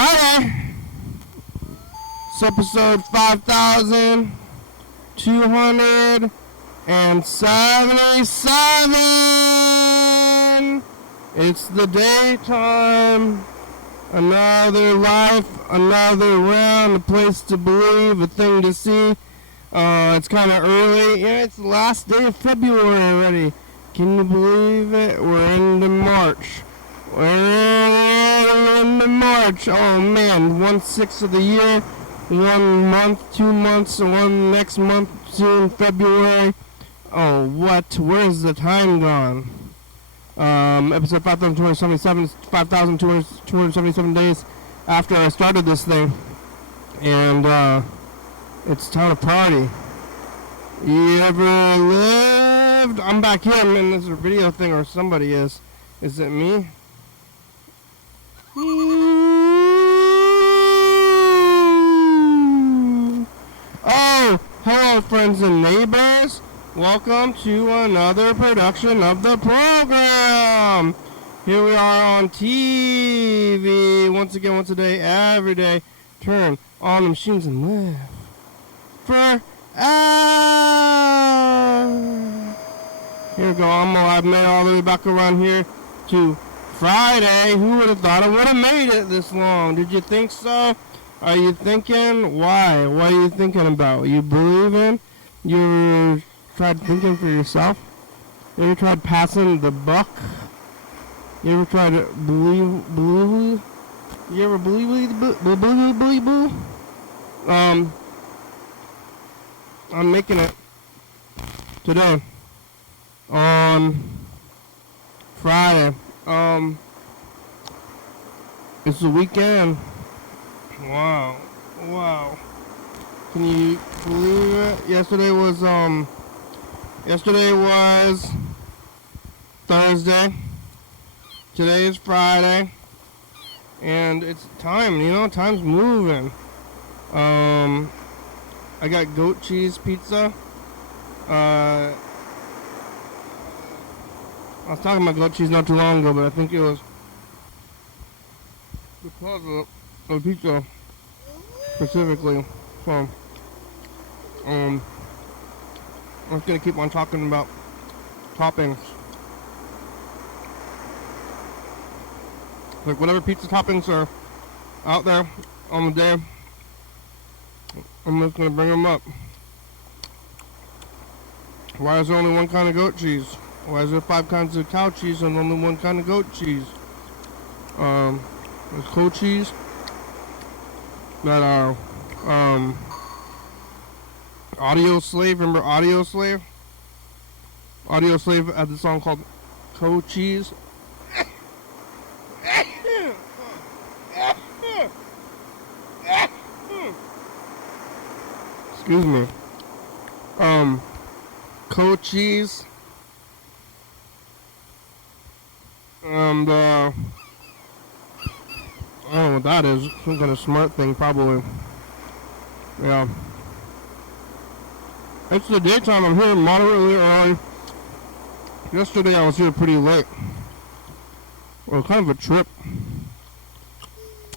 Friday. It's episode 5277. It's the daytime. Another life, another round, a place to believe, a thing to see. It's kind of early. Yeah, it's the last day of February already. Can you believe it? We're into March. We're into March. Oh man, 1/6 of the year. 1 month, 2 months, one next month, soon February. Oh, what? Where's the time gone? Episode 5277 is 5,277 days after I started this thing. And, it's time to party. You ever lived? I'm back here, and there's a video thing, or somebody is. Is it me? Oh, hello, friends and neighbors. Welcome to another production of the program. Here we are on TV. Once again, once a day, every day. Turn on the machines and live forever. Here we go. I'm alive, man, all the way back around here to Friday. Who would have thought I would have made it this long? Did you think so? Are you thinking? Why? What are you thinking about? You believing? You tried thinking for yourself? You ever tried passing the buck? You ever tried to believe? You ever believe? I'm making it today on Friday. It's the weekend. Wow. Can you believe it? Yesterday was Thursday. Today is Friday. And it's time, time's moving. I got goat cheese pizza. I was talking about goat cheese not too long ago, but I think it was because of pizza specifically. So, I'm just gonna keep on talking about toppings. Like whatever pizza toppings are out there on the day, I'm just gonna bring them up. Why is there only one kind of goat cheese? Why is there 5 kinds of cow cheese and only one kind of goat cheese? There's cow cheese that are Audio Slave. Remember Audio Slave? Audio Slave had this song called Cow Cheese. Excuse me. Cow cheese. And I don't know what that is. Some kind of smart thing, probably. Yeah. It's the daytime. I'm here moderately early. Yesterday I was here pretty late. Well, kind of a trip.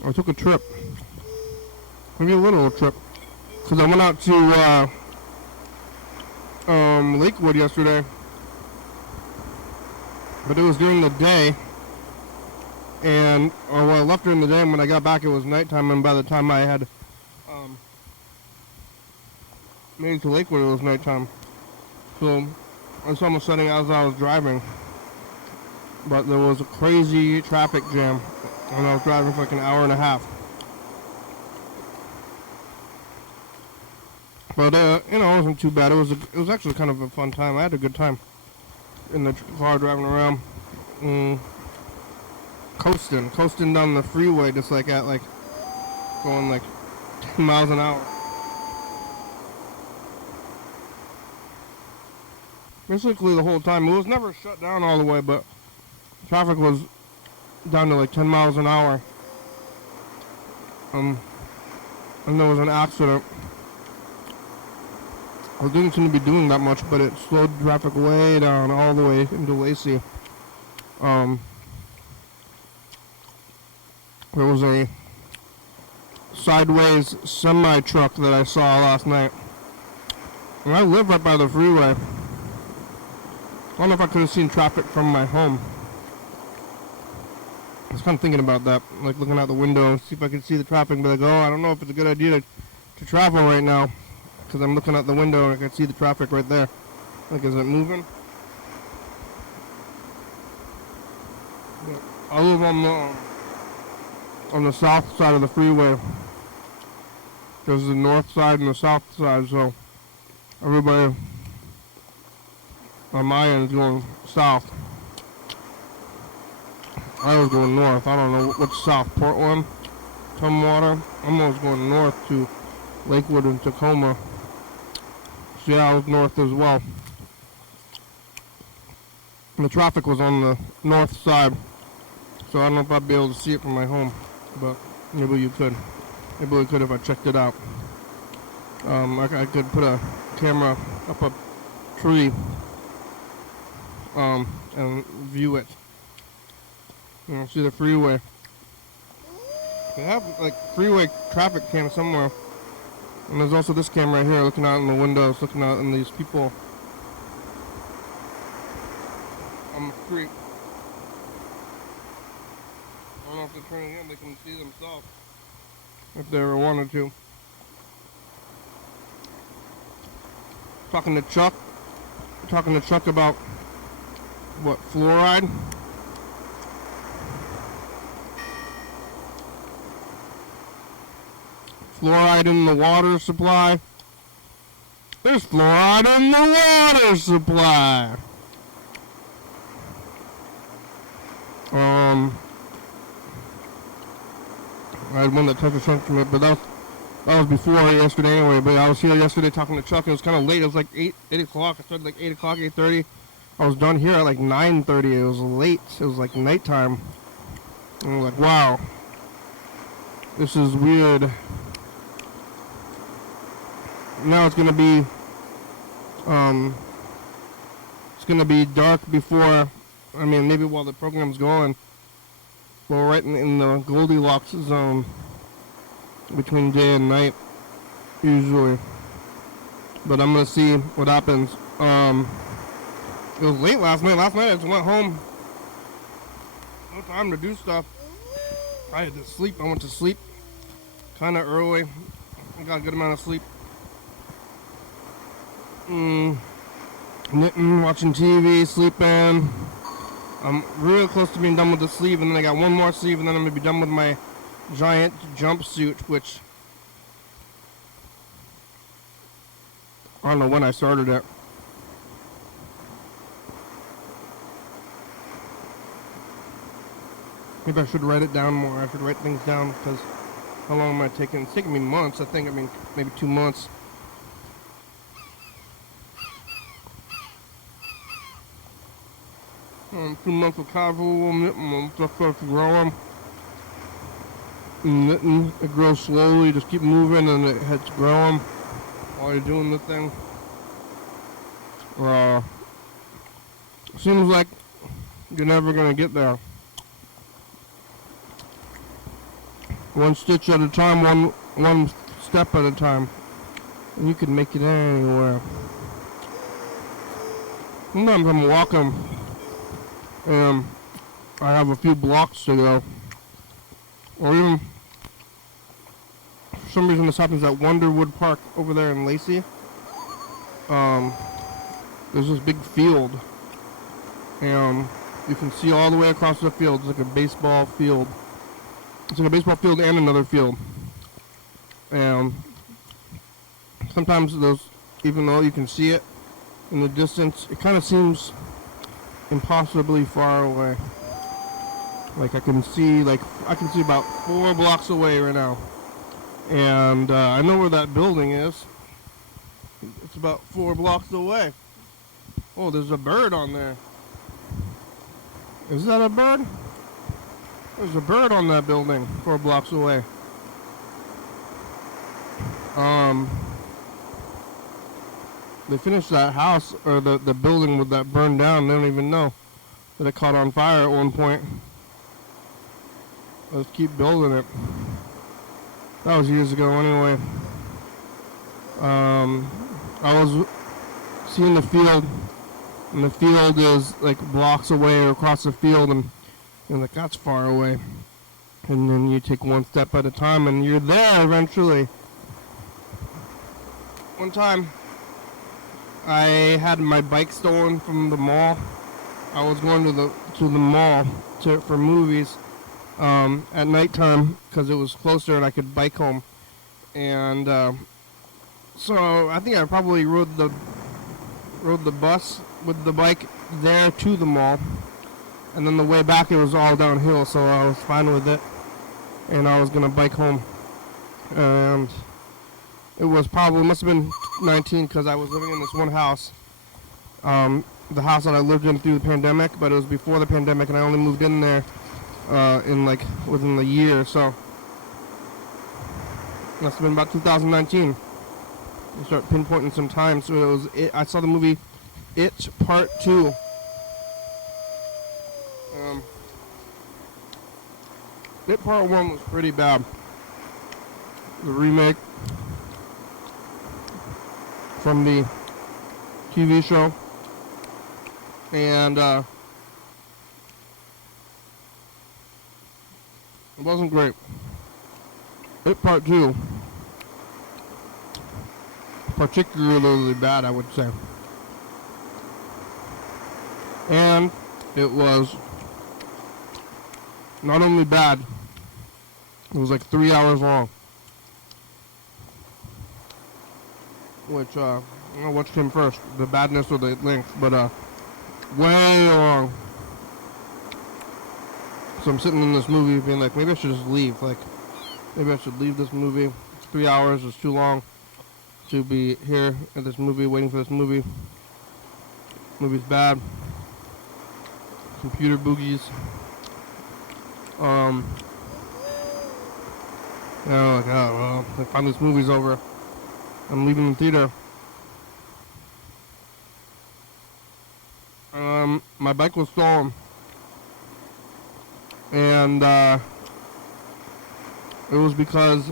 I took a trip. Maybe a little trip. Because I went out to Lakewood yesterday. But it was during the day. And, I left during the day, and when I got back it was nighttime, and by the time I had made it to Lakewood it was nighttime. So, I saw almost setting as I was driving. But there was a crazy traffic jam, and I was driving for like an hour and a half. But, it wasn't too bad. It was actually kind of a fun time. I had a good time in the car driving around. Coasting down the freeway just like at going like 10 miles an hour. Basically the whole time. It was never shut down all the way, but traffic was down to like 10 miles an hour. And there was an accident. It didn't seem to be doing that much, but it slowed traffic way down all the way into Lacey. There was a sideways semi truck that I saw last night. And I live right by the freeway. I don't know if I could have seen traffic from my home. I was kind of thinking about that, like looking out the window and see if I could see the traffic, but like, oh, I don't know if it's a good idea to travel right now, because I'm looking out the window and I can see the traffic right there. Like, is it moving? Yeah. I live on the south side of the freeway. There's the north side and the south side, so everybody on my end is going south. I was going north. I don't know what's south. Portland, Tumwater. I'm always going north to Lakewood and Tacoma. So yeah, I was north as well. And the traffic was on the north side, so I don't know if I'd be able to see it from my home, but maybe you could. Maybe we could if I checked it out. I could put a camera up a tree and view it. You know, see the freeway. They have like freeway traffic cam somewhere. And there's also this camera right here looking out in the windows, looking out in these people on the street. I don't know if they're turning in, they can see themselves if they ever wanted to. Talking to Chuck about what, fluoride? Fluoride in the water supply. There's fluoride in the water supply. I had one that touched a chunk from it, but that was before yesterday anyway. But I was here yesterday talking to Chuck. It was kind of late. It was like 8 o'clock. I started like 8 o'clock, 8:30. I was done here at like 9:30. It was late. It was like nighttime. And I was like, wow, this is weird. Now it's gonna be dark before. I mean, maybe while the program's going. Well, right in the Goldilocks zone between day and night, usually. But I'm gonna see what happens. It was late last night. Last night I just went home. No time to do stuff. I had to sleep. I went to sleep kind of early. I got a good amount of sleep. Knitting, watching TV, sleeping. I'm real close to being done with the sleeve, and then I got one more sleeve, and then I'm going to be done with my giant jumpsuit, which I don't know when I started it. Maybe I should write it down more. I should write things down, because how long am I taking? It's taking me months, I think. I mean, maybe 2 months. 2 months of casual knitting, stuff starts growing. And knitting, it grows slowly, just keep moving and it's growing while you're doing the thing. Seems like you're never gonna get there. One stitch at a time, one step at a time. And you can make it anywhere. Sometimes I'm walking and I have a few blocks to go. Or even, for some reason this happens at Wonderwood Park over there in Lacey. There's this big field. And you can see all the way across the field. It's like a baseball field. It's like a baseball field and another field. And sometimes those, even though you can see it in the distance, it kind of seems impossibly far away. Like I can see about 4 blocks away right now. And I know where that building is. It's about 4 blocks away. Oh, there's a bird on there. Is that a bird? There's a bird on that building 4 blocks away. They finished that house, or the building with that burned down. They don't even know that it caught on fire at one point. Let's keep building it. That was years ago anyway. I was seeing the field, and the field is like blocks away or across the field, and you're like, that's far away. And then you take one step at a time, and you're there eventually. One time, I had my bike stolen from the mall. I was going to the mall for movies at nighttime because it was closer and I could bike home. And so I think I probably rode the bus with the bike there to the mall, and then the way back it was all downhill, so I was fine with it. And I was gonna bike home, and it was probably must have been 19 because I was living in this one house, the house that I lived in through the pandemic, but it was before the pandemic, and I only moved in there in like within the year or so. Must have been about 2019. I start pinpointing some time. So it was. I saw the movie It Part 2. It Part 1 was pretty bad. The remake from the TV show, and it wasn't great. It Part 2, particularly bad, I would say. And it was not only bad, it was like 3 hours long. Which, I don't know which came first, the badness or the length, but way long. So I'm sitting in this movie being like, maybe I should just leave. Like, maybe I should leave this movie. It's 3 hours, it's too long to be here at this movie, waiting for this movie. Movie's bad. Computer boogies. Yeah, like, oh, well, finally this movie's over. I'm leaving the theater. My bike was stolen. And, it was because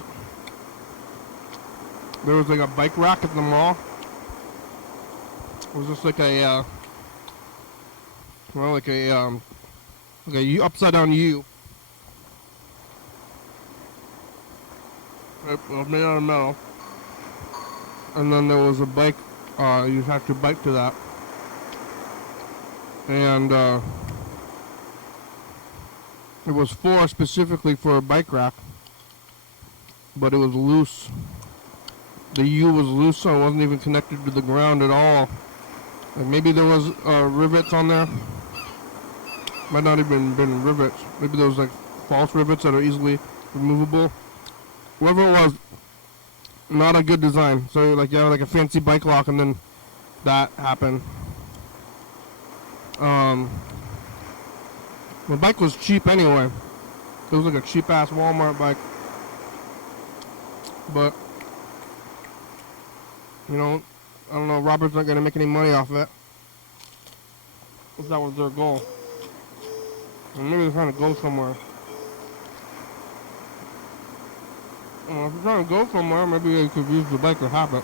there was like a bike rack at the mall. It was just like a, like a upside down U. It was made out of metal. And then there was a bike, you have to bike to that. And, it was specifically for a bike rack. But it was loose. The U was loose, so it wasn't even connected to the ground at all. Like maybe there was, rivets on there. Might not even been rivets. Maybe there was like false rivets that are easily removable. Whoever it was, not a good design. So like you have like a fancy bike lock, and then that happened. The bike was cheap anyway. It was like a cheap ass Walmart bike. But you know, I don't know. Robert's not gonna make any money off of it. If that was their goal, or maybe they're trying to go somewhere. Well, if you're trying to go somewhere, maybe they could use the bike to have it.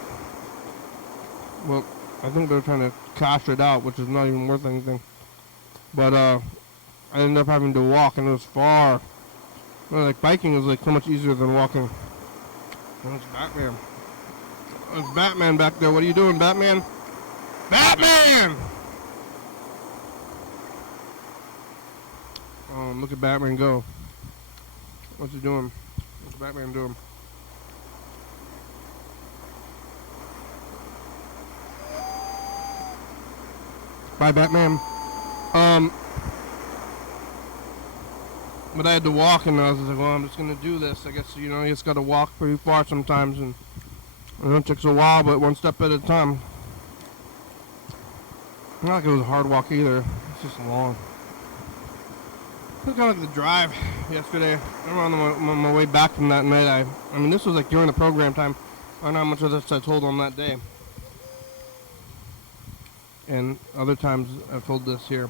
Well, I think they're trying to cash it out, which is not even worth anything. But I ended up having to walk, and it was far. Like biking was like so much easier than walking. Oh, it's Batman. There's Batman back there. What are you doing, Batman? Batman! Oh, look at Batman go. What's he doing? What's Batman doing? Bye, Batman. But I had to walk, and I was like, well, I'm just gonna do this. I guess, you know, you just gotta walk pretty far sometimes, and it takes a while, but one step at a time. Not like it was a hard walk either. It's just long. It was kind of like the drive yesterday. I remember on my way back from that night, I mean, this was like during the program time. I don't know how much of this I told on that day. And other times I've told this here.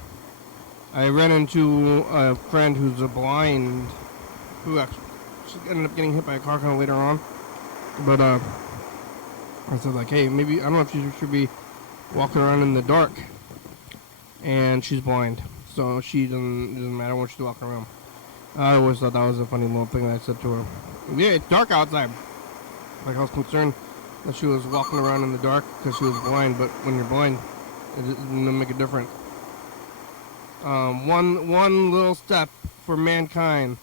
I ran into a friend who's a blind, who actually she ended up getting hit by a car kind of later on. But I said like, hey, maybe I don't know if she should be walking around in the dark. And she's blind, so she doesn't matter when she's walking around. I always thought that was a funny little thing that I said to her. Yeah, it's dark outside. Like I was concerned that she was walking around in the dark because she was blind, but when you're blind, it doesn't make a difference. One little step for mankind.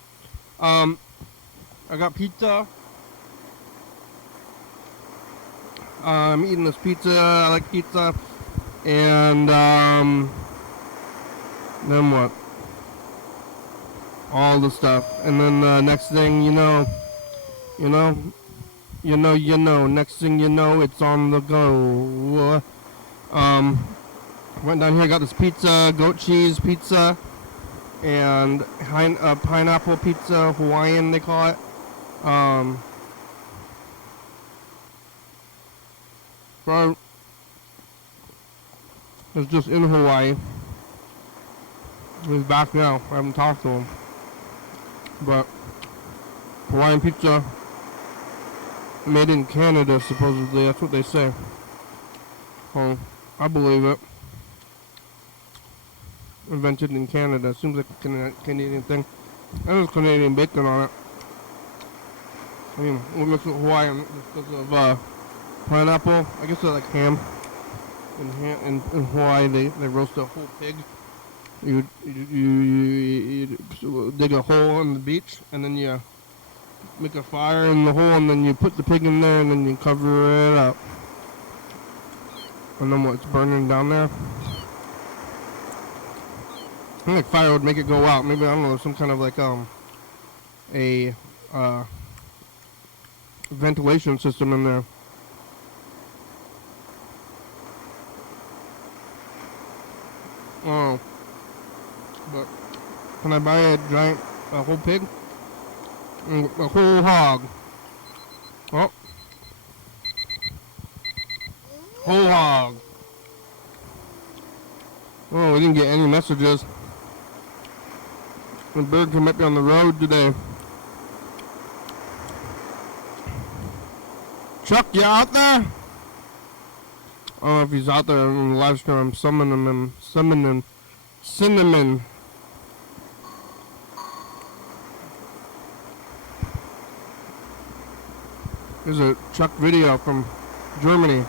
I got pizza. I'm eating this pizza. I like pizza. And then what? All the stuff. And then next thing you know, next thing you know, it's on the go. Went down here, got this pizza, goat cheese pizza, and pineapple pizza, Hawaiian they call it. So it's just in Hawaii. He's back now. I haven't talked to him. But Hawaiian pizza made in Canada, supposedly. That's what they say. Oh, I believe it. Invented in Canada. Seems like a Canadian thing. And there's Canadian bacon on it. I mean, what makes it Hawaiian? Because of pineapple. I guess they're like ham. In Hawaii, they roast a whole pig. You dig a hole in the beach, and then you make a fire in the hole, and then you put the pig in there, and then you cover it up. And then what's burning down there? I think like fire would make it go out. Maybe, I don't know, some kind of like a ventilation system in there. Oh. But can I buy a whole pig? A whole hog. Oh. Whole hog. Oh, we didn't get any messages. The bird might be on the road today. Chuck, you out there? I don't know if he's out there in the live stream. I'm summoning him. Cinnamon. There's a Chuck video from Germany.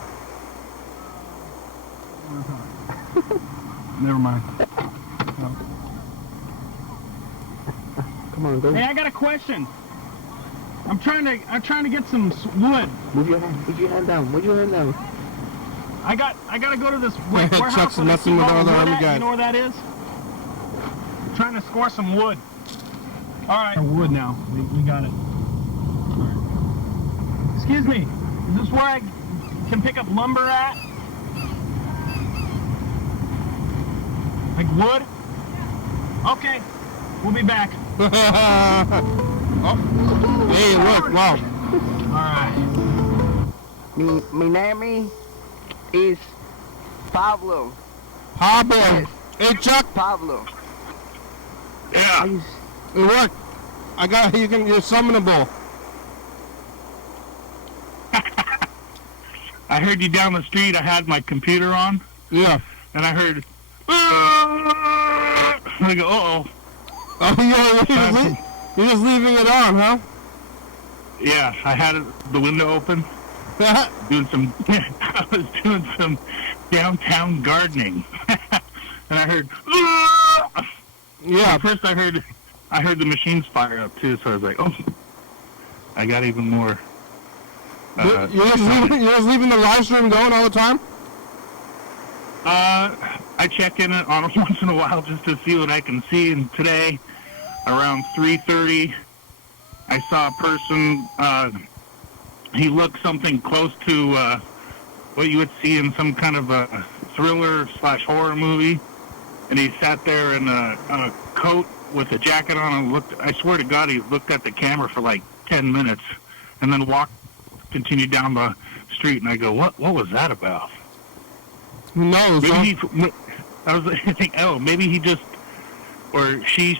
Never mind. No. Come on, go. Hey, I got a question. I'm trying to get some wood. Move your hand down. Move your hand down. I gotta go to this warehouse. Chuck's messing with all the other guys. You know where that is? I'm trying to score some wood. All right. Wood now. We got it. All right. Excuse me. Is this where I can pick up lumber at? Like wood? Okay. We'll be back. Oh. Hey, look, wow. Alright. My name is Pablo. Pablo. Yes. Hey, Chuck. Pablo. Yeah. It worked. You're summonable. I heard you down the street. I had my computer on. Yeah. And I heard, I go, uh-oh. Oh, you're just leaving it on, huh? Yeah, I had the window open. I was doing some downtown gardening. And I heard, yeah. At first I heard the machines fire up too, so I was like, oh, I got even more. You're just leaving the live stream going all the time? I check in on it once in a while just to see what I can see. And today, around 3:30, I saw a person. He looked something close to what you would see in some kind of a thriller/horror movie, and he sat there in a coat with a jacket on and looked. I swear to God, he looked at the camera for like 10 minutes, and then continued down the street. And I go, what was that about? Who knows? Maybe I was thinking, oh, maybe he just, or she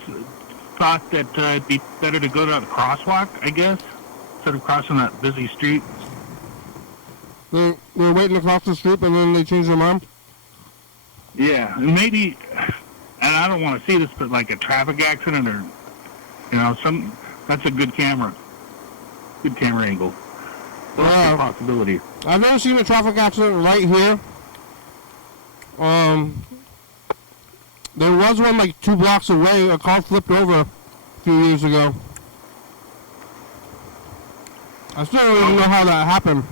thought that it'd be better to go to the crosswalk, I guess, instead of crossing that busy street. They were waiting across the street and then they changed their mind? Yeah, and maybe, and I don't want to see this, but like a traffic accident or, that's a good camera angle. Well, that's a possibility. I've never seen a traffic accident right here. There was one like 2 blocks away. A car flipped over a few years ago. I still don't even know how that happened.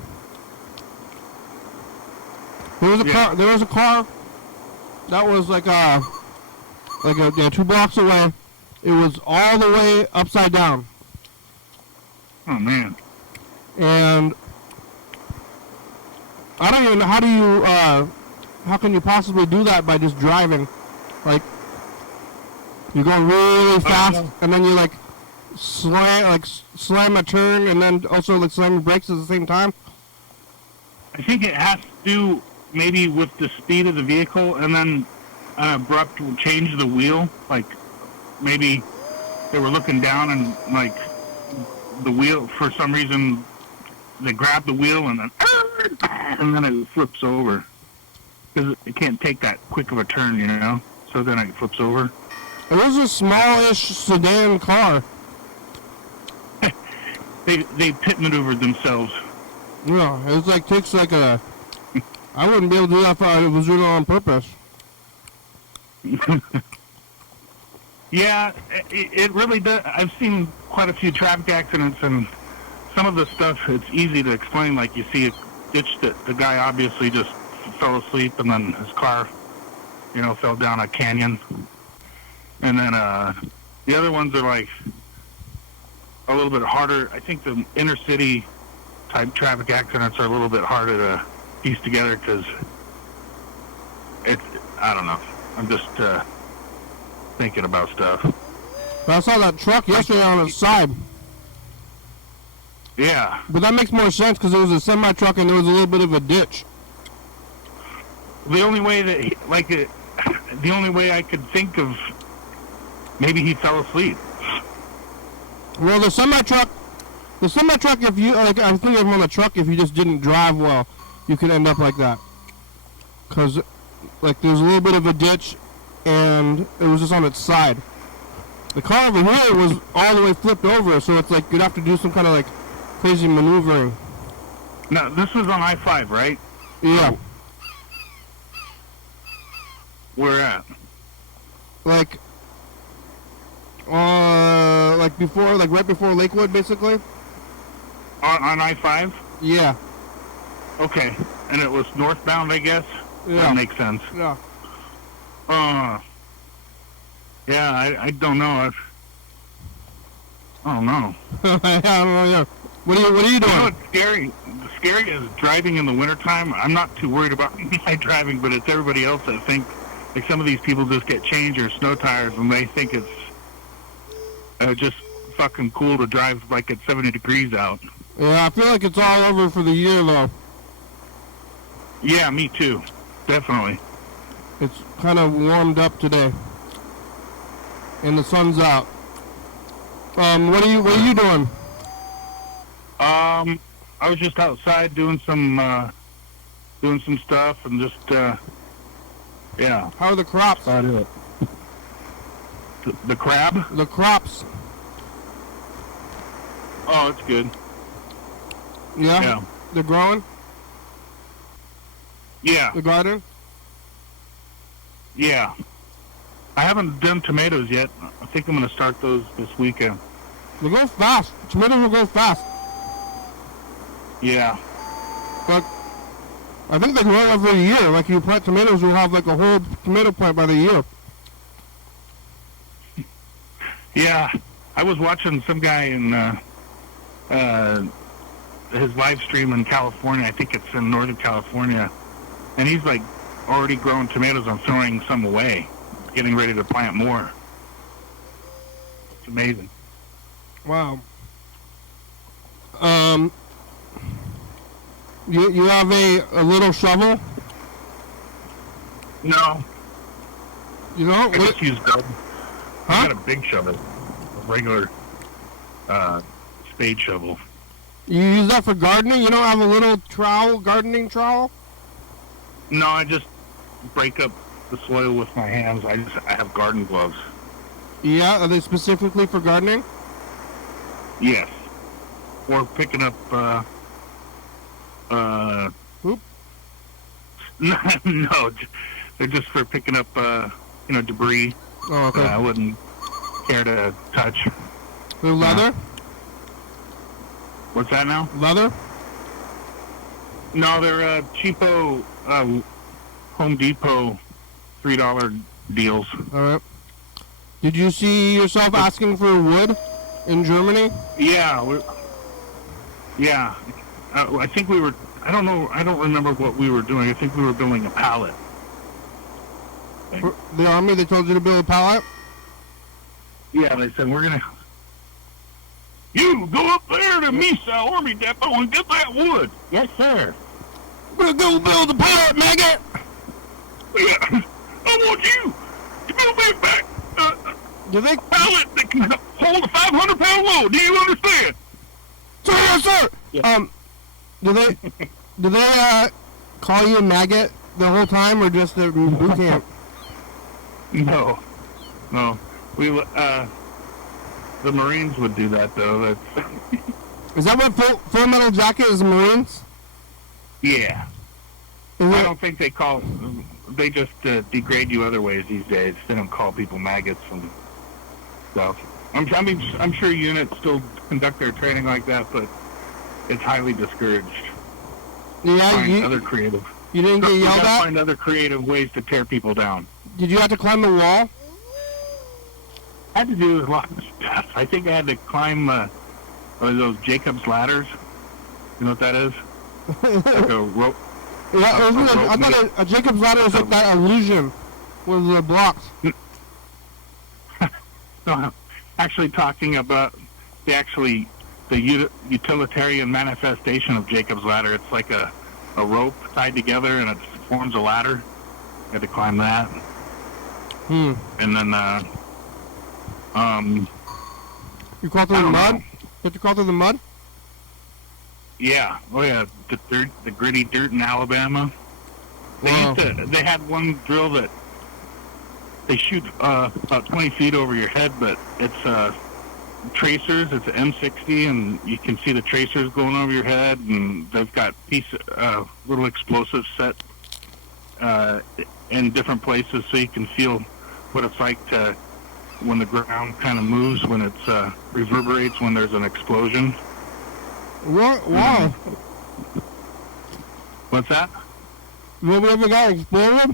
There was a car that was like 2 blocks away. It was all the way upside down. Oh man. And I don't even know how can you possibly do that by just driving? Like you're going really fast and then you like slam a turn and then also like slam your brakes at the same time. I think it has to do maybe with the speed of the vehicle and then an abrupt change of the wheel. Like maybe they were looking down and like the wheel, for some reason, they grab the wheel and then it flips over. Because it can't take that quick of a turn, so then it flips over. It was a smallish sedan car. They pit maneuvered themselves. Yeah, it's like takes like a. I wouldn't be able to do that if I was doing it on purpose. Yeah, it really does. I've seen quite a few traffic accidents, and some of the stuff, it's easy to explain. Like you see a ditch that the guy obviously just fell asleep, and then his car, fell down a canyon. And then the other ones are like a little bit harder. I think the inner city type traffic accidents are a little bit harder to piece together because I don't know. I'm just thinking about stuff. But I saw that truck yesterday on its side. Yeah. But that makes more sense because it was a semi-truck and there was a little bit of a ditch. The only way the only way I could think of, maybe he fell asleep. Well, the semi-truck, if you, like, I'm thinking of on a truck, if you just didn't drive well, you could end up like that. Because, like, there's a little bit of a ditch, and it was just on its side. The car over here was all the way flipped over, so it's like you'd have to do some kind of, like, crazy maneuvering. No, this was on I-5, right? Yeah. Where at? Like right before Lakewood, basically. On I-5? Yeah. Okay, and it was northbound, I guess? Yeah. That makes sense. Yeah. Yeah, I don't know. I don't know. I don't know, yeah. What are you doing? What's scary? Scary is driving in the wintertime. I'm not too worried about my driving, but it's everybody else that think, like some of these people just get change or snow tires and they think it's just fucking cool to drive like at 70 degrees out. Yeah, I feel like it's all over for the year, though. Yeah, me too. Definitely. It's kind of warmed up today. And the sun's out. What are you doing? I was just outside doing some stuff and just yeah. How are the crops? The crab? The crops. Oh, it's good. Yeah? Yeah. They're growing? Yeah. The garden? Yeah. I haven't done tomatoes yet. I think I'm going to start those this weekend. They go fast. Tomatoes will go fast. Yeah. But I think they grow every year. Like you plant tomatoes, you'll have like a whole tomato plant by the year. Yeah. I was watching some guy in his live stream in California. I think it's in Northern California. And he's like already growing tomatoes and throwing some away, getting ready to plant more. It's amazing. Wow. You have a little shovel? No. You know? I just use Doug. Huh? I got a big shovel. regular spade shovel. You use that for gardening? You don't have a little trowel, gardening trowel? No, I just break up the soil with my hands. I have garden gloves. Yeah, are they specifically for gardening? Yes. Or picking up, Oop. no, they're just for picking up, debris. Oh, okay. I wouldn't care to touch. They're leather? What's that now? Leather? No, they're cheapo Home Depot $3 deals. All right. Did you see yourself asking for wood in Germany? Yeah. I think we were. I don't know. I don't remember what we were doing. I think we were building a pallet. For the army, they told you to build a pallet? Yeah, they said we're gonna. You go up there to Mesa Army Depot and get that wood. Yes, sir. We're gonna go build a pallet, maggot! Yeah. I want you to build me back Do they? pallet that can hold a 500-pound load. Do you understand? Sir, yes, sir! Yeah. Do they call you a maggot the whole time, or just at boot camp? No. We the Marines would do that though. That's Is that what full metal jacket is, Marines? yeah. Is I it, don't think they call. They just degrade you other ways these days. They don't call people maggots and stuff. I'm sure units still conduct their training like that, but it's highly discouraged. yeah, Find other creative. you didn't get We yelled gotta at? find other creative ways to tear people down. Did you have to climb the wall? I had to do a lot of stuff. I think I had to climb those Jacob's ladders. You know what that is? Like a rope. Yeah, I thought a Jacob's ladder was like that illusion with the blocks. No, I'm actually talking about the utilitarian manifestation of Jacob's ladder. It's like a rope tied together and it forms a ladder. You had to climb that. And then, You crawl through the mud? You have to crawl through the mud? yeah. Oh, yeah. The gritty dirt in Alabama. Wow. They had one drill that they shoot about 20 feet over your head, but it's tracers. It's an M60, and you can see the tracers going over your head, and they've got little explosives set in different places so you can feel what it's like to when the ground kind of moves, when it reverberates when there's an explosion. What? Why? What's that? Nobody ever got exploded?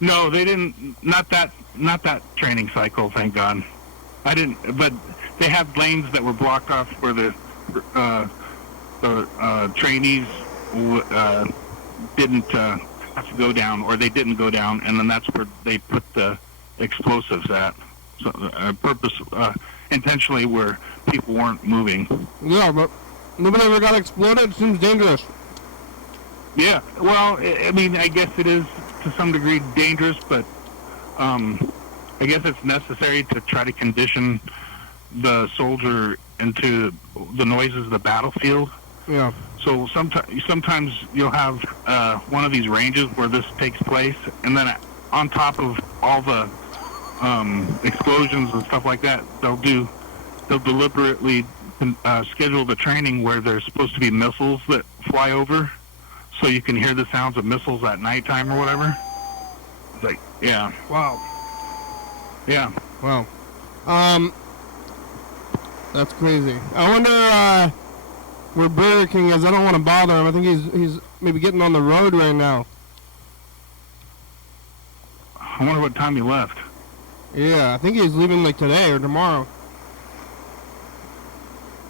No, they didn't. Not that training cycle, thank God. I didn't. But they had lanes that were blocked off where the trainees didn't have to go down, or they didn't go down, and then that's where they put the explosives at. So intentionally where people weren't moving. Yeah, but nobody ever got exploded? It seems dangerous. Yeah, well, I mean, I guess it is to some degree dangerous, but I guess it's necessary to try to condition the soldier into the noises of the battlefield. Yeah. So sometimes you'll have one of these ranges where this takes place, and then on top of all the explosions and stuff like that, they'll deliberately schedule the training where there's supposed to be missiles that fly over, so you can hear the sounds of missiles at nighttime or whatever. It's like, yeah. Wow. Yeah. Wow. That's crazy. I wonder where Burger King is. I don't want to bother him. I think he's maybe getting on the road right now. I wonder what time he left. Yeah, I think he's leaving like today or tomorrow.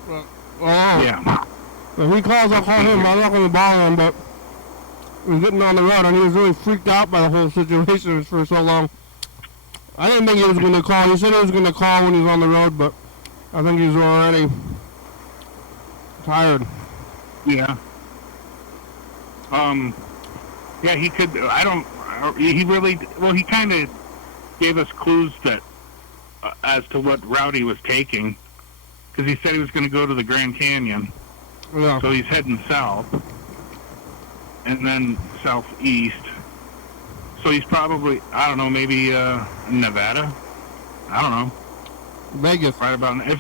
Well, Yeah. if he calls, I'll call him. I'm not going to bother him, but he's getting on the road, and he was really freaked out by the whole situation for so long. I didn't think he was going to call. He said he was going to call when he was on the road, but I think he's already tired. Yeah. Yeah, he could. He really. Well, he kind of gave us clues that as to what route he was taking, because he said he was going to go to the Grand Canyon. Yeah. So he's heading south, and then southeast. So he's probably, I don't know, maybe Nevada. I don't know. Vegas. Right about if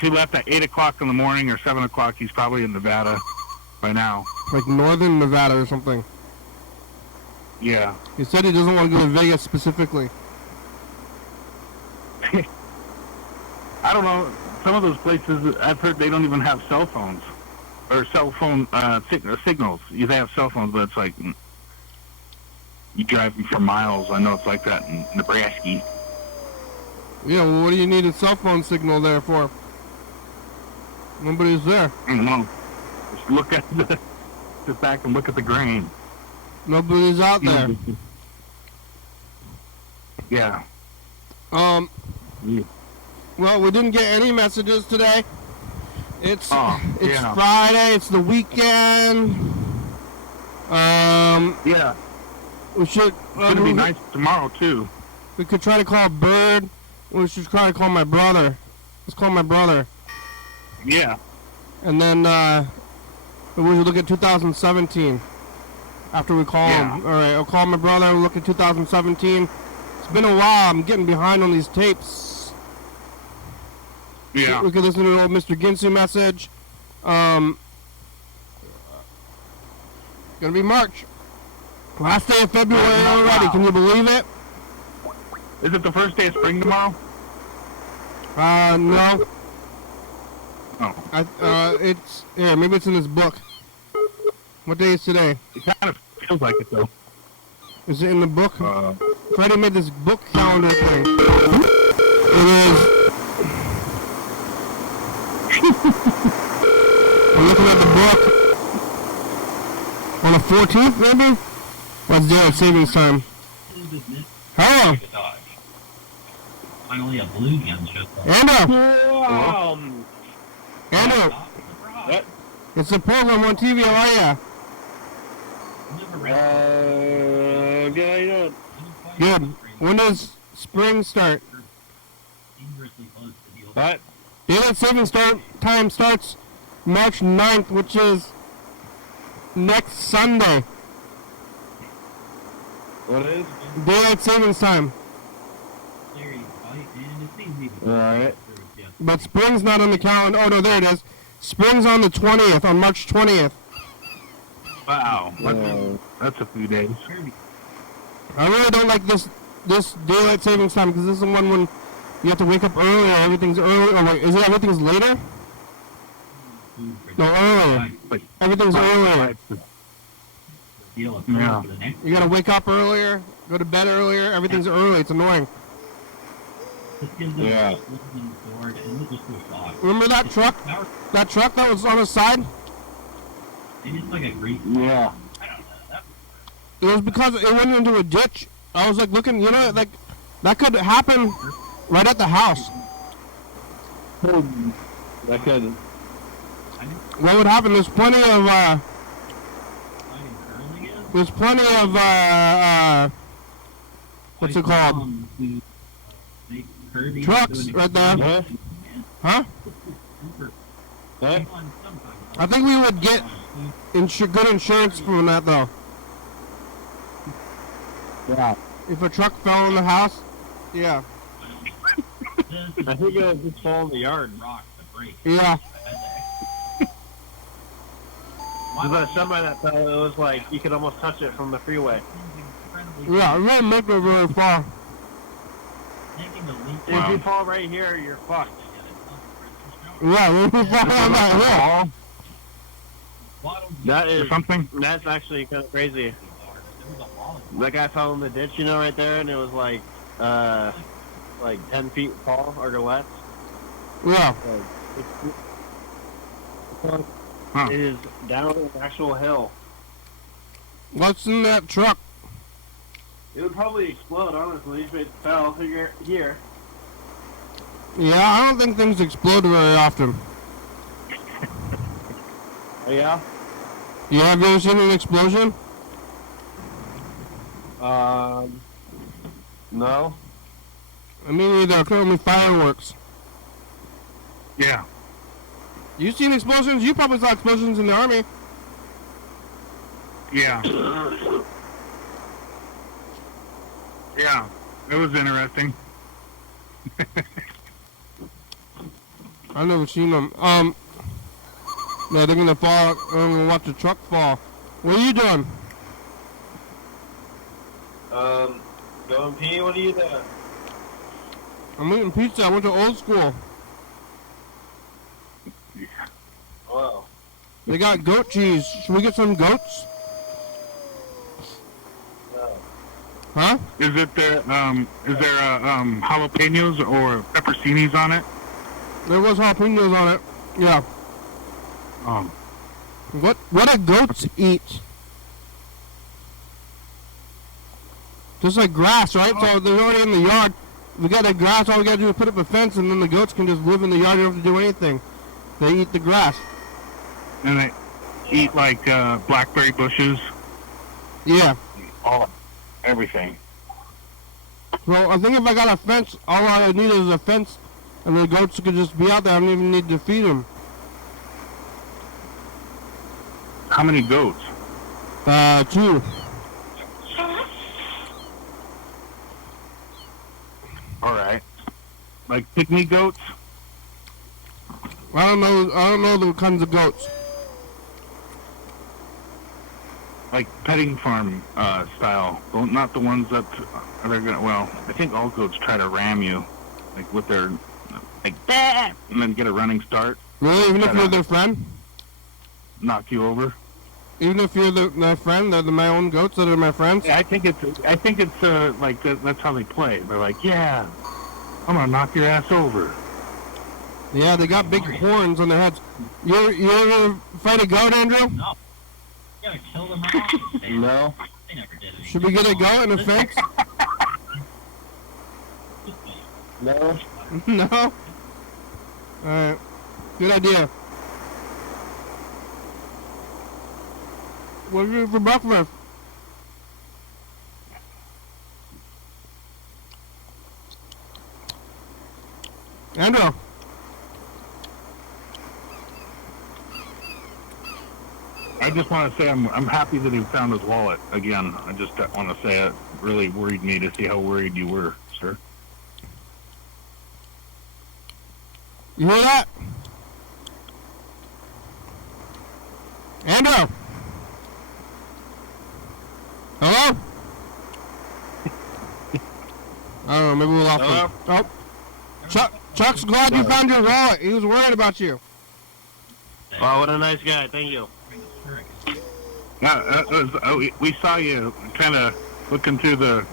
he left at 8 o'clock in the morning or 7 o'clock, he's probably in Nevada by now. Like northern Nevada or something. Yeah. He said he doesn't want to go to Vegas specifically. I don't know. Some of those places, I've heard they don't even have cell phones or cell phone signals. They have cell phones, but it's like you drive for miles. I know it's like that in Nebraska. Yeah, well, what do you need a cell phone signal there for? Nobody's there. I don't know. Just look at sit back and look at the grain. Nobody's out there. Yeah. Um. Yeah. Well, we didn't get any messages today. It's yeah. Friday. It's the weekend. Yeah. We should. It's gonna be nice tomorrow too. We could try to call Bird. We should try to call my brother. Let's call my brother. Yeah. And then we should look at 2017 after we call him. All right, I'll call my brother. We'll look at 2017. It's been a while. I'm getting behind on these tapes. Yeah. We could listen to an old Mr. Ginsu message. Gonna be March. Last day of February already. Can you believe it? Is it the first day of spring tomorrow? No. Oh. It's here. Maybe it's in this book. What day is today? It kind of feels like it though. Is it in the book? Freddie made this book calendar thing. It is. I'm looking at the book. On the 14th, maybe? What's daylight savings time? Hello. Finally, a blue gun shows up. Andrew. Andrew. What? It's the program on TV. How are ya? Good. Good. When does spring start? What? Daylight savings time starts March 9th, which is next Sunday. What is? Daylight savings time. Alright. But spring's not on the calendar. Oh, no, there it is. Spring's on the 20th, on March 20th. Wow. That's a few days. I really don't like this daylight savings time because this is the one when you have to wake up earlier. Everything's early. Oh, wait, is it everything's later? No, earlier. Everything's earlier. Yeah. You gotta wake up earlier, go to bed earlier. Everything's early. It's annoying. Yeah. Remember that truck? That truck that was on the side? Yeah. It was because it went into a ditch. I was like looking, you know, like that could happen right at the house. That could. What would happen? There's plenty of what's it called? Trucks right there. What? Huh? What? I think we would get good insurance from that though. Yeah. If a truck fell in the house, yeah. I think it would just fall in the yard. Yeah. There's a semi that fell, it was like you could almost touch it from the freeway. Yeah, it really make it very far. If you fall right here, you're fucked. Yeah, we fall on that hill. That is Something? That's actually kind of crazy. That guy fell in the ditch, you know, right there, and it was like 10 feet tall or less. Yeah. Huh. It is down an actual hill. What's in that truck? It would probably explode, honestly, if it fell here. Yeah, I don't think things explode very often. Oh, yeah? Yeah, have you ever seen an explosion? No. I mean, either currently fireworks. Yeah. You seen explosions? You probably saw explosions in the army. Yeah. Yeah. It was interesting. I've never seen them. No, they're gonna fall. I'm gonna watch the truck fall. What are you doing? Going pee, what are you doing? I'm eating pizza. I went to old school. Wow. They got goat cheese. Should we get some goats? No. Huh? Is there jalapenos or pepperoncinis on it? There was jalapenos on it. Yeah. What do goats eat? Just like grass, right? So they're already in the yard. We got the grass, all we gotta do is put up a fence and then the goats can just live in the yard. You don't have to do anything. They eat the grass. And they eat like blackberry bushes, Yeah. everything. Well, I think if I got a fence, all I need is a fence and the goats could just be out there. I don't even need to feed them. How many goats? 2. All right. Like pygmy goats? I don't know the kinds of goats. Like petting farm style. Well, not the ones that are gonna. Well, I think all goats try to ram you, like with their like that, and then get a running start. Really? Even if you're their friend? Knock you over. Even if you're their friend, they're my own goats that are my friends? Yeah, I think it's like that's how they play. They're like, yeah, I'm gonna knock your ass over. Yeah, they got big horns on their heads. You're afraid of goat, Andrew? No. You gotta kill them all. No. They never did it. Should we get a goat and a fence? No. No? Alright. Good idea. What are you for breakfast? Andrew. I just want to say I'm happy that he found his wallet again. I just want to say it really worried me to see how worried you were, sir. You hear that? Andrew! Hello? I don't know, maybe we lost him. Oh. Chuck's glad you found your wallet. He was worried about you. Wow, what a nice guy. Thank you. We saw you kind of looking through the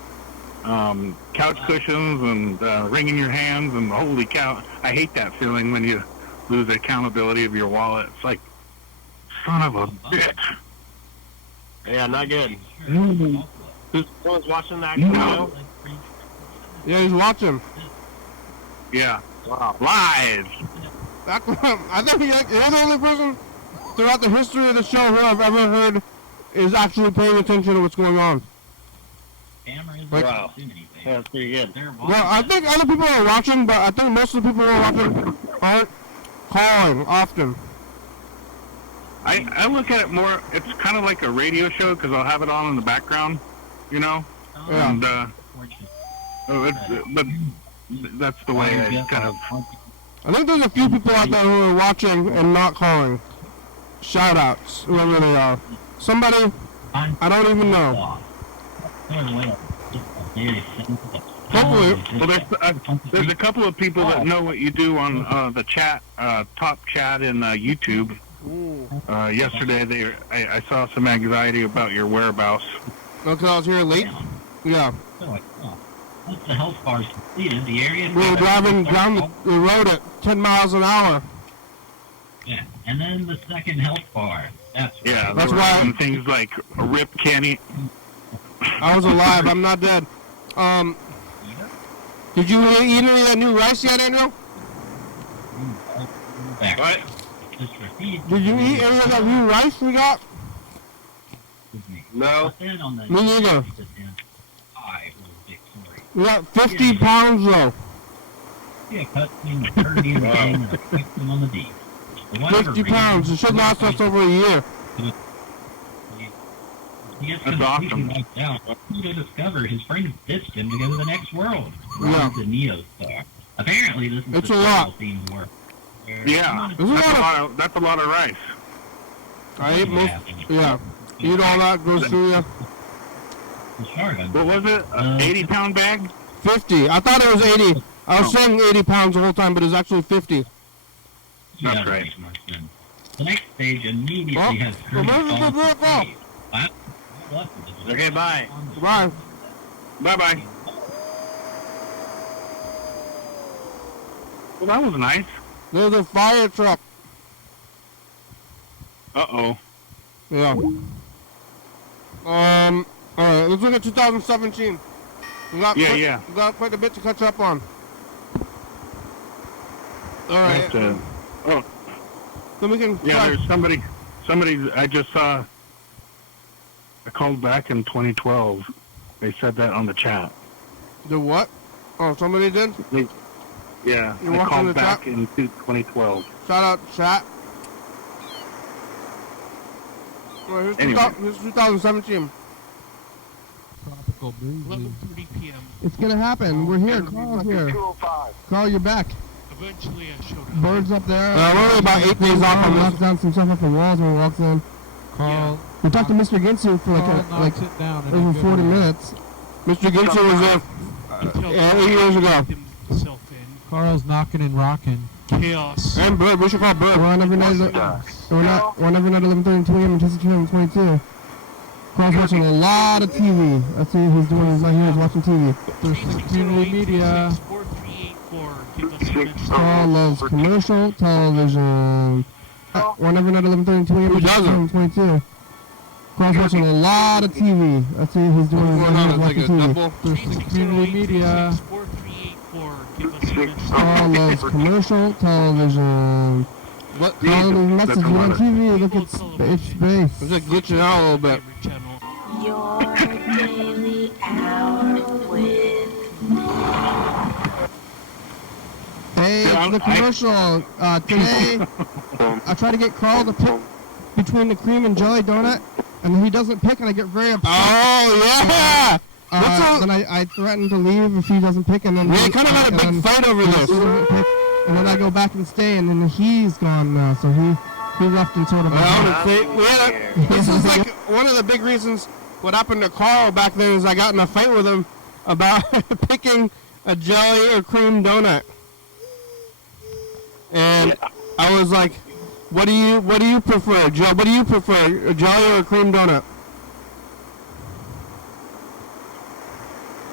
couch cushions and wringing your hands, and holy cow, I hate that feeling when you lose the accountability of your wallet. It's like, son of a bitch. Yeah, not good. Mm-hmm. Who's watching that video? Yeah, he's watching. Yeah. Wow. Live. I think you're the only person throughout the history of the show who I've ever heard is actually paying attention to what's going on. Like, Wow. Yeah, that's pretty good. well, I think other people are watching, but I think most of the people who are watching aren't calling often. I look at it more, it's kind of like a radio show because I'll have it on in the background, you know? Yeah. And, but that's the way I kind of... I think there's a few people out there who are watching and not calling. Shout outs, whoever they are. Somebody, I don't even know. Hopefully. Well, there's a couple of people that know what you do on the chat, top chat in YouTube. Yesterday, I saw some anxiety about your whereabouts. Okay, I was here late? Yeah. Once the health bar is completed, the area... We were driving down the road at 10 miles an hour. Yeah, and then the second health bar. That's right. Yeah, That's there were why- some things like Rip Kenny. I was alive, I'm not dead. Did you eat any of that new rice yet, Andrew? What? Did you eat any of that new rice we got? No. Me neither. We got 50 pounds though. Yeah, cut in the 30 and thing and affect them on the beach. For whatever 50 pounds. It should last us over a year. He gets That's completely awesome. wiped out. He to discover his friends ditched him to go to the next world. Yeah. The Neo Star. Apparently, this is It's the a lot. themed work. Yeah, There's a lot of- that's a lot of rice. I ate most. Yeah. Eat all that goes through you. What was it? An 80-pound bag? 50. I thought it was 80. I was saying 80 pounds the whole time, but it was actually 50. That's right. The next stage immediately has Okay, bye. Bye. Bye-bye. Well, that was nice. There's a fire truck. Uh-oh. Yeah. Alright, let's look at 2017. We got We got quite a bit to catch up on. Alright. Oh, Then we can yeah, try. there's somebody I just saw. I called back in 2012. They said that on the chat. The what? Oh, somebody did? Yeah, You I watching called the back chat? in 2012. Shout out chat. Well, here's, Anyway. here's 2017. Tropical breezy. 11:30 p.m. It's gonna happen. We're here. Carl's here. Carl, you're back. Eventually, I showed up. Birds up there. We're only about 8 days off. I knocked down some stuff off the walls when we walked in. Carl, We talked to Mr. Ginsu for Carl like knocks it down in a over good 40 way. minutes. Mr. Ginsu was there Until 8 years ago. himself in Carl's knocking and rocking. chaos. And Bird, we should call Bird. We're on every night. We're on every night at 11:30 p.m. and Testing 22. Carl's watching a lot of TV. That's what he's doing. He's not here. He's watching TV. Thurston Community Media. 4384. Give us a message. Carl loves commercial television. We're on every night at 11:30 p.m. and Testing 22. Carl's watching a lot of TV. That's what he's doing. He's not here. He's watching TV. Thurston Community Media. 4384. Give us a message. Carl loves commercial television. What? Carl leaves a message on TV. Look, it's space. It's like glitching out a little bit. Favorite channel. Your daily hour with me. Hey, it's the commercial. Today, I try to get Carl to pick between the cream and jelly donut, and he doesn't pick, and I get very upset. Oh, yeah! Then I threaten to leave if he doesn't pick, and then... We kind of had a big fight over this. And then I go back and stay, and then he's gone now, so he left in sort of... This is like one of the big reasons what happened to Carl back then is I got in a fight with him about picking a jelly or cream donut. And I was like, what do you prefer? What do you prefer, a jelly or a cream donut?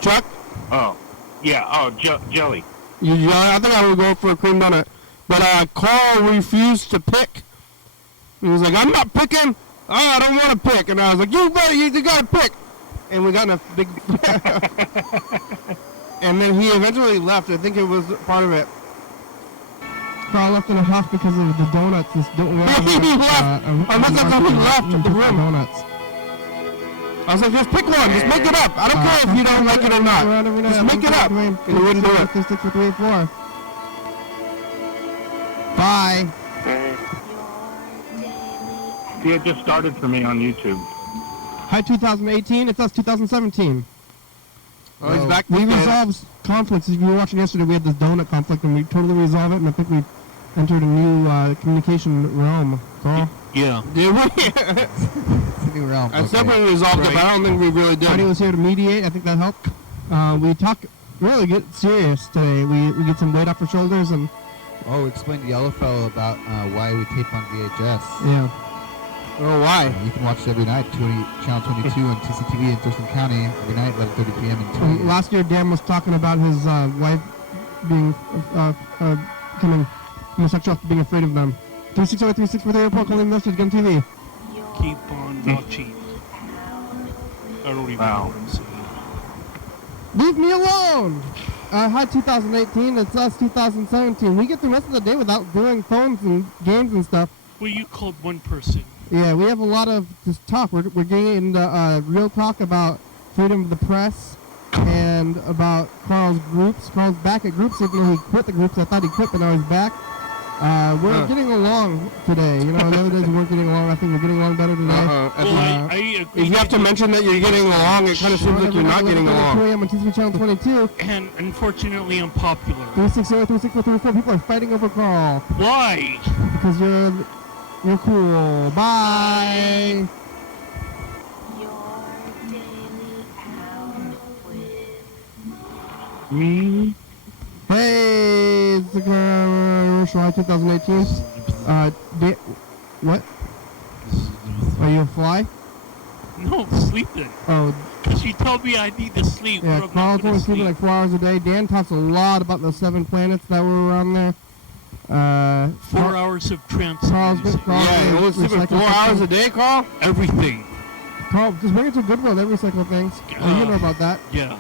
Chuck? Oh, yeah. Oh, jelly. I think I would go for a cream donut. But Carl refused to pick. He was like, I'm not picking. Oh, I don't want to pick. And I was like, you got to pick. And we got in a big... And then he eventually left. I think it was part of it. Carl left in a huff because of the donuts. He left. Unless that's how he left the room. Donuts. I was like, just pick one. Just make it up. I don't care if you don't like it or not. Just make it up. And he wouldn't do it. 6 4 3 4. Bye. See, it just started for me on YouTube. Hi, 2018. It's us, 2017. Oh, he's back. We resolved conflicts. If you were watching yesterday, we had this donut conflict, and we totally resolved it, and I think we entered a new communication realm. Carl? Yeah. Did we? It's a new realm. I said we resolved it, but I don't think we really did. Buddy was here to mediate. I think that helped. We talk really get serious today. We get some weight off our shoulders, and... Oh, explain to Yellow Fellow about why we tape on VHS. Yeah. Oh, why? You can watch it every night, Channel 22 on TCTV in Thurston County, every night, 11:30 p.m. and 2 Last year, Dan was talking about his wife being becoming homosexual, being afraid of them. 360-3643 report, calling message, Gun TV. Keep on watching. I don't even know what I'm saying. Leave me alone! Hi, 2018. It's us, 2017. We get the rest of the day without doing phones and games and stuff. Well, you called one person. Yeah, we have a lot of just talk. We're getting into real talk about freedom of the press and happened about Carl's groups. Carl's back at groups, even though he quit the groups. I thought he quit, but now he's back. We're getting along today. You know, the other days we weren't getting along. I think we're getting along better today. Well, I agree. If you have to mention that you're getting along, it kind of seems like you're not getting along. 2 a.m. on TCB Channel 22. And unfortunately, I'm popular. 360-364-34. People are fighting over Carl. Why? Because you're cool. Bye. Your daily hour with Me? Hey, it's the July 2018. What? Are you a fly? No, I'm sleeping. Oh, Because you told me I need to sleep. yeah. or I'm Carl's not gonna only sleeping like 4 hours a day. Dan talks a lot about the 7 planets that were around there. 4 hours of trance. Carl, Yeah, you only sleeping 4 hours a day, Carl? Everything. Carl, just bring it to Goodwill. They recycle things. You know about that. Yeah.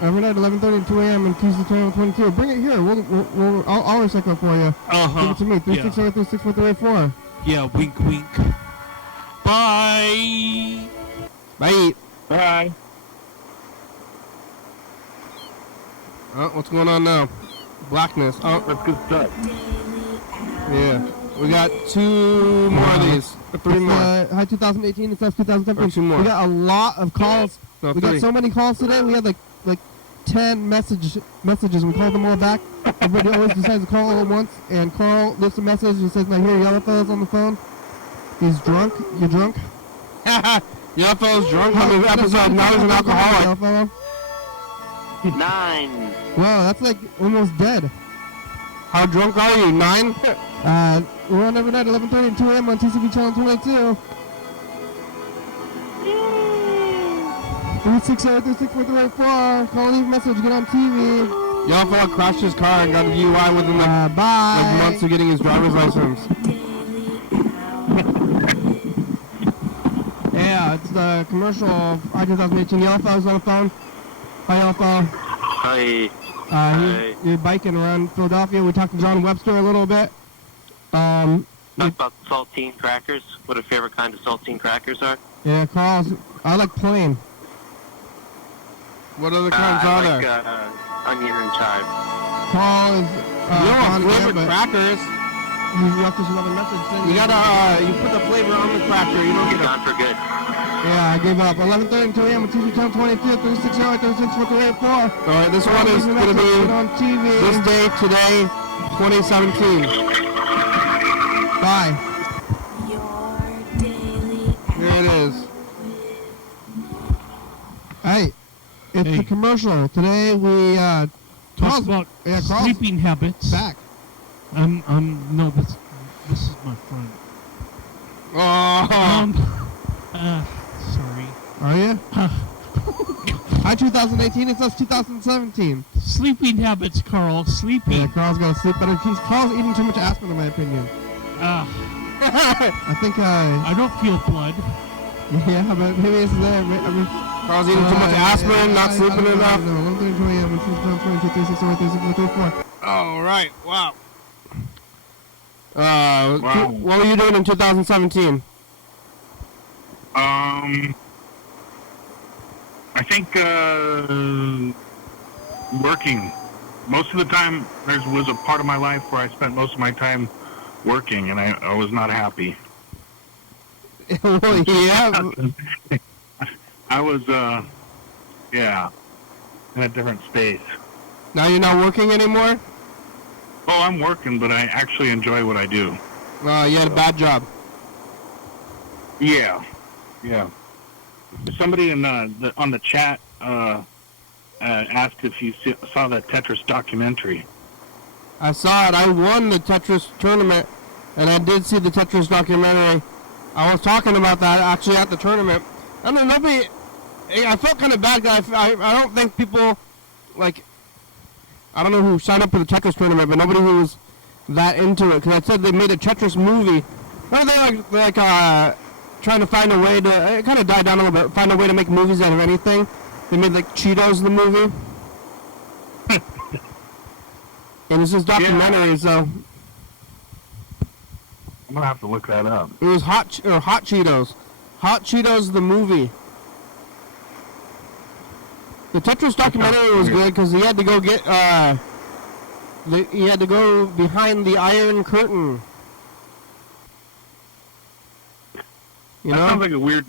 Every night, 11:30 and 2 a.m. and Tuesday, Channel 22. Bring it here. I'll recycle it for you. Give it to me. 360-364-34. Yeah, wink, wink. Bye. Bye. Bye. Oh, what's going on now? Blackness. Oh, That's good stuff. yeah. We got 2 more of these. 3 more. Hi, 2018. It says 2017. Or 2 more. We got a lot of calls. No, we 3. got so many calls today. We had like 10 messages. We called them all back. Everybody always decides to call all at once. And Carl lifts a message. He says, "Now here, yellow fella's on the phone. He's drunk. You're drunk." Yellow fella's drunk on the episode. Now he's an alcoholic. Yellow fella. 9. Wow, that's like almost dead. How drunk are you? 9? We're on every night, 11:30 and 2 a.m. on TCB Channel 22. 360-364-34. Call, leave a message, get on TV. Yellow fella crashed his car and got a DUI within like Bye. months of getting his driver's license. Yeah, it's the commercial of 2018. Yellow fella's on the phone. Hi, Yellow fella. Hi. You're biking around Philadelphia. We talked to John Webster a little bit. Talk about saltine crackers. What a favorite kind of saltine crackers are. Yeah, Carl's. I like plain. What other kinds are I like there? onion and chive. Carl is. You don't want flavored crackers. You left us another message saying You gotta, you put the flavor on the cracker. You don't get a... Gone for good. Yeah, I gave up. 11:30 and 2 a.m. on TV Channel 22, 360-364-34. Alright, this one is gonna be on TV. this day, today, 2017. Bye. your daily Here it is. Hey, it's Hey. a commercial. Today we Talk Carl's about Carl's sleeping habits. back. No, this is my friend. Oh, Sorry. Are you? Hi, 2018. It says 2017. Sleeping habits, Carl. Sleeping. Yeah, Carl's got to sleep better. Carl's eating too much aspirin, in my opinion. Oh. I think I don't feel blood. Yeah, but maybe it's there. Carl's eating too much aspirin, not sleeping enough. All right, wow. What were you doing in 2017? I think working. Most of the time, there was a part of my life where I spent most of my time working, and I was not happy. Well, yeah. I was, yeah, in a different space. Now you're not working anymore? Oh, I'm working, but I actually enjoy what I do. You had a bad job. Yeah. Somebody on the chat asked if you saw that Tetris documentary. I saw it. I won the Tetris tournament, and I did see the Tetris documentary. I was talking about that actually at the tournament. I don't know, I felt kind of bad. I don't think people, like, I don't know who signed up for the Tetris tournament, but nobody who was that into it. Because I said they made a Tetris movie. Well, they trying to find a way to, it kind of died down a little bit, find a way to make movies out of anything. They made like Cheetos the movie. And it's this documentary, so I'm gonna have to look that up. it was Hot Cheetos. Hot Cheetos the movie. The Tetris documentary was good because he had to go get he had to go behind the Iron Curtain. You That know? sounds like a weird,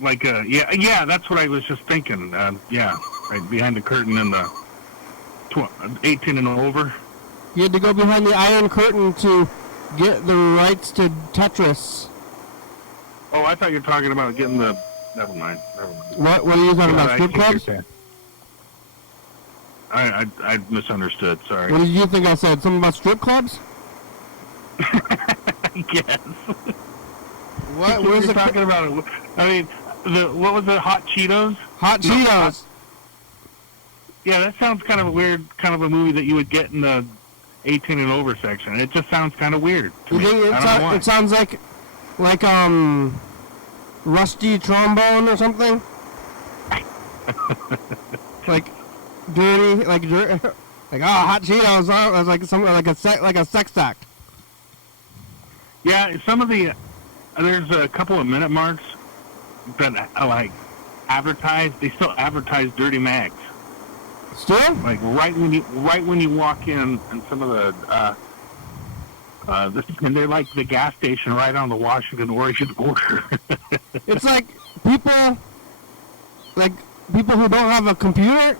yeah, that's what I was just thinking. Yeah, right behind the curtain and the 18 and over. You had to go behind the Iron Curtain to get the rights to Tetris. Oh, I thought you were talking about getting the. Never mind. What are you talking about? Strip clubs? I misunderstood. Sorry. What did you think I said? Something about strip clubs? Yes. What What was you it talking about? I mean, what was it? Hot Cheetos? Hot Cheetos. Yeah, that sounds kind of weird. Kind of a movie that you would get in the 18 and over section. It just sounds kind of weird to You me. think I don't know why. it sounds like rusty trombone or something? like dirty, hot Cheetos. It's like something like a sex act. Yeah, some of the there's a couple of minute marks that like advertise. They still advertise dirty mags. Still? Like right when you walk in, and some of the and they're like the gas station right on the Washington-Oregon border. It's like people who don't have a computer.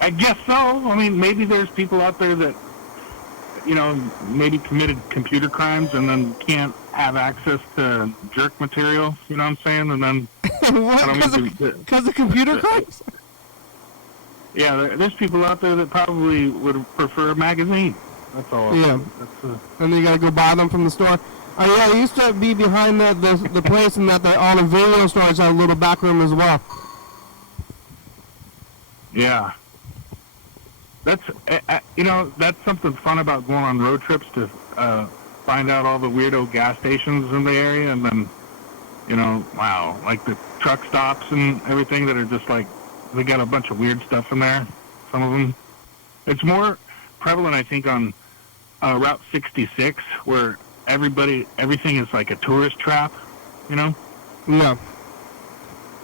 I guess so. I mean, maybe there's people out there that, maybe committed computer crimes and then can't have access to jerk material. You know what I'm saying? And then Because of computer crimes? yeah, there's people out there that probably would prefer a magazine. That's all. Yeah. And you gotta go buy them from the store. Yeah, I used to be behind the place, and that all the video stores had a little back room as well. Yeah. That's that's something fun about going on road trips to find out all the weirdo gas stations in the area, and then wow, like the truck stops and everything that are just like they got a bunch of weird stuff in there. Some of them. It's more prevalent, I think, on Route 66, where everything is like a tourist trap. Yeah.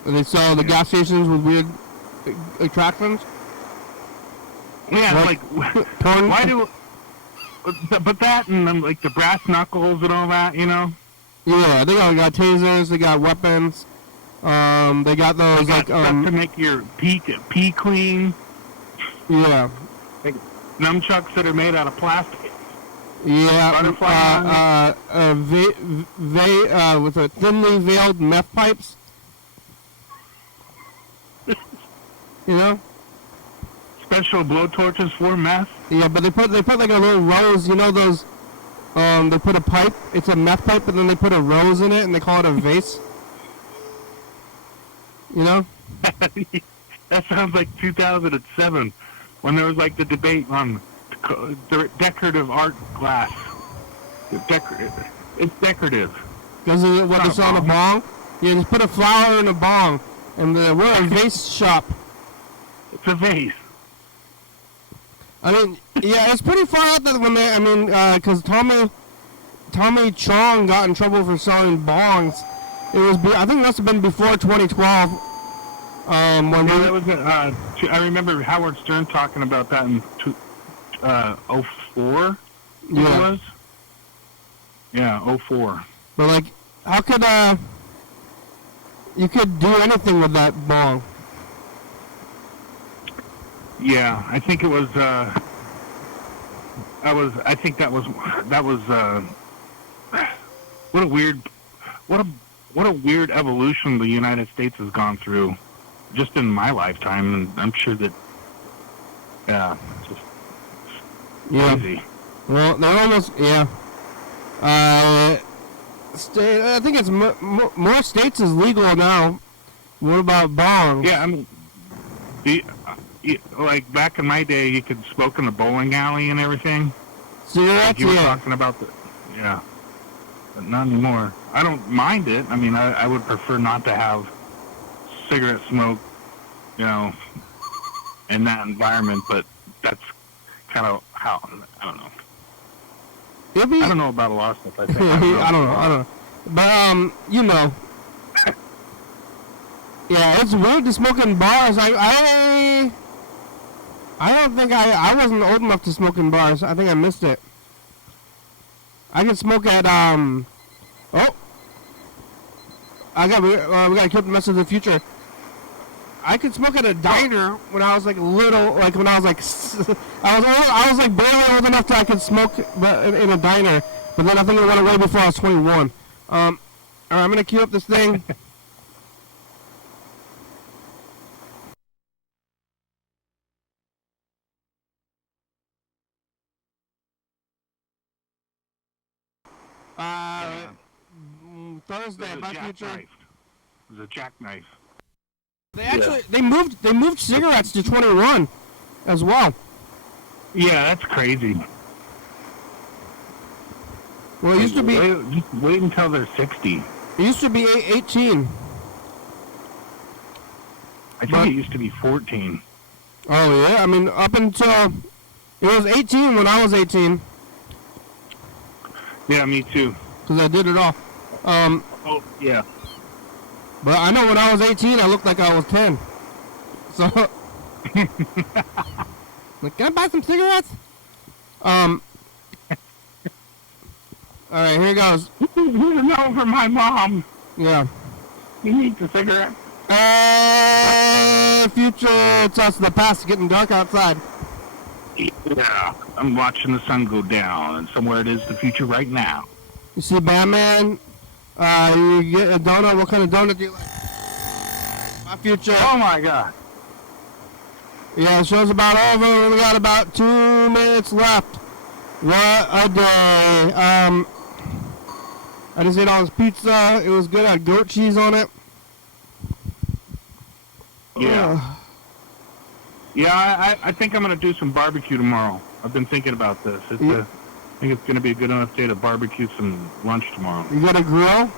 And they sell the gas stations with weird attractions. Yeah, like porn. why do? But that and then like the brass knuckles and all that, Yeah, they got tasers, they got weapons. They got those stuff to make your pee clean. Yeah. Like nunchucks that are made out of plastic. Yeah. With a thinly veiled meth pipes. Special blow torches for meth. Yeah, but they put like a little rose. Those. They put a pipe. It's a meth pipe, and then they put a rose in it, and they call it a vase. That sounds like 2007, when there was like the debate on decorative art glass. It's decorative. Because of what they saw in a bong? Yeah, just put a flower in a bong, and we're a vase shop. It's a vase. I mean, yeah, it's pretty far out that when because Tommy Chong got in trouble for selling bongs. I think that must have been before 2012. That was I remember Howard Stern talking about that in 04. Yeah. It was. Yeah, 04. But like, how could you could do anything with that bong? Yeah, I think it was. I think that was. What a weird evolution the United States has gone through, just in my lifetime, and I'm sure that. Yeah, it's just crazy. Well, they're almost I think it's more states is legal now. What about bongs? Yeah, I mean, like back in my day, you could smoke in the bowling alley and everything. Cigarettes, like you were talking about but not anymore. I don't mind it. I mean, I would prefer not to have cigarette smoke, in that environment. But that's kind of how I don't know. I don't know about a lot of stuff. I think I don't know. But Yeah, it's weird to smoke in bars. I don't think I wasn't old enough to smoke in bars. I think I missed it. I can smoke at oh, we gotta keep the message of the future. I could smoke at a diner when I was like little, like when I was like I was like barely old enough that I could smoke in a diner. But then I think it went away before I was 21. All right, I'm gonna queue up this thing. Thursday, my future. It was a jackknife. They moved cigarettes to 21 as well. Yeah, that's crazy. Well, it used to be. Just wait until they're 60. It used to be 18. I think it used to be 14. Oh yeah, I mean up until it was 18 when I was 18. Yeah, me too. Cause I did it all. Oh yeah. But I know when I was 18, I looked like I was 10. So, like, can I buy some cigarettes? All right, here goes. No, for my mom. Yeah. He needs a cigarette. Future, it's us. The past is getting dark outside. Yeah, I'm watching the sun go down, and somewhere it is the future right now. You see Batman? You get a donut. What kind of donut do you like? My future. Oh my God. Yeah, the show's about over. We only got about 2 minutes left. What a day. I just ate all this pizza. It was good. I had goat cheese on it. Yeah. Yeah, I think I'm going to do some barbecue tomorrow. I've been thinking about this. I think it's going to be a good enough day to barbecue some lunch tomorrow. You got a grill?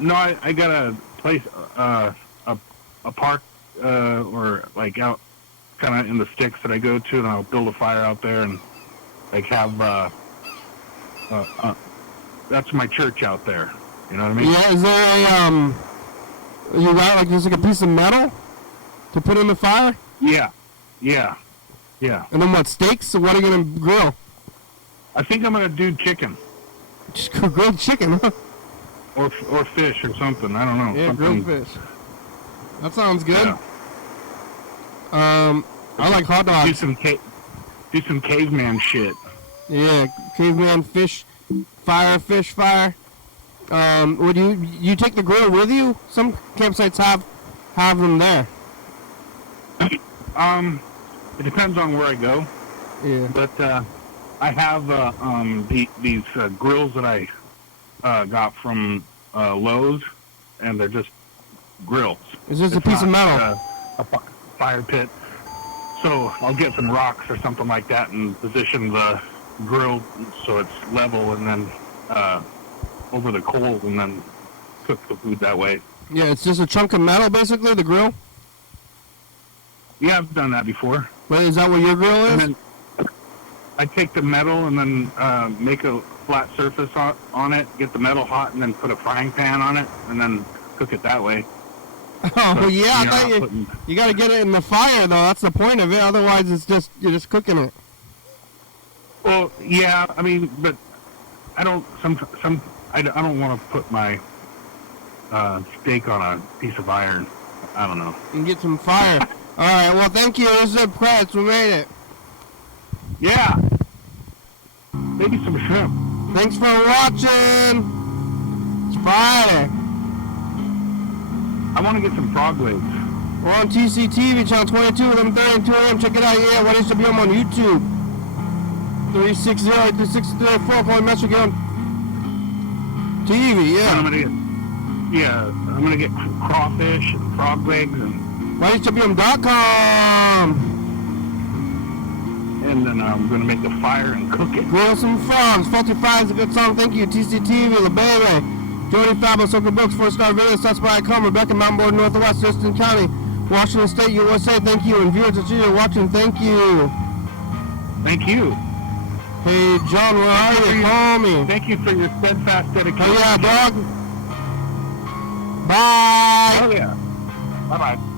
No, I got a place, a park, or like out kind of in the sticks that I go to, and I'll build a fire out there and like have, that's my church out there. You know what I mean? Yeah, is there a, you got like just like a piece of metal to put in the fire? Yeah. And then what, steaks? So what are you going to grill? I think I'm going to do chicken. Just grilled chicken, huh? Or fish or something. I don't know. Yeah, something. grilled fish. That sounds good. Yeah. I like hot dogs. Do some caveman shit. Yeah, caveman fish fire. Would you take the grill with you? Some campsites have them there. It depends on where I go. Yeah. But I have these grills that I got from Lowe's, and they're just grills. It's just a piece of metal. A fire pit. So I'll get some rocks or something like that and position the grill so it's level, and then over the coals, and then cook the food that way. Yeah, it's just a chunk of metal, basically, the grill? Yeah, I've done that before. But is that what your grill is? And then I take the metal and then make a flat surface on it, get the metal hot, and then put a frying pan on it, and then cook it that way. Oh, so yeah, I thought you got to get it in the fire, though. That's the point of it. Otherwise, you're just cooking it. Well, yeah, I mean, but I don't I don't want to put my steak on a piece of iron. I don't know. And get some fire. All right, well, thank you. This is Preds. We made it. Yeah. Maybe some shrimp. Thanks for watching. It's Friday. I want to get some frog legs. We're on TCTV, channel 22, 11:30 and 2 a.m. Check it out. Yeah, YDHWM on YouTube. 360-836-34. Call me message on TV, yeah. I'm gonna get crawfish and frog legs and YDHWM.com. And then I'm gonna make the fire and cook it. Grill some frogs. Faulty Fries is a good song. Thank you. TCTV, La Baby. Jody Fabulous, Uncle Brooks, 4-star video, South by Com, Rebecca, Mountain Board, Northwest, Thurston County, Washington State, USA, thank you. And viewers that you're watching, thank you. Thank you. Hey, John, where are you? Call me. Thank you for your steadfast dedication. Oh, yeah, dog. Bye. Oh yeah. Bye bye.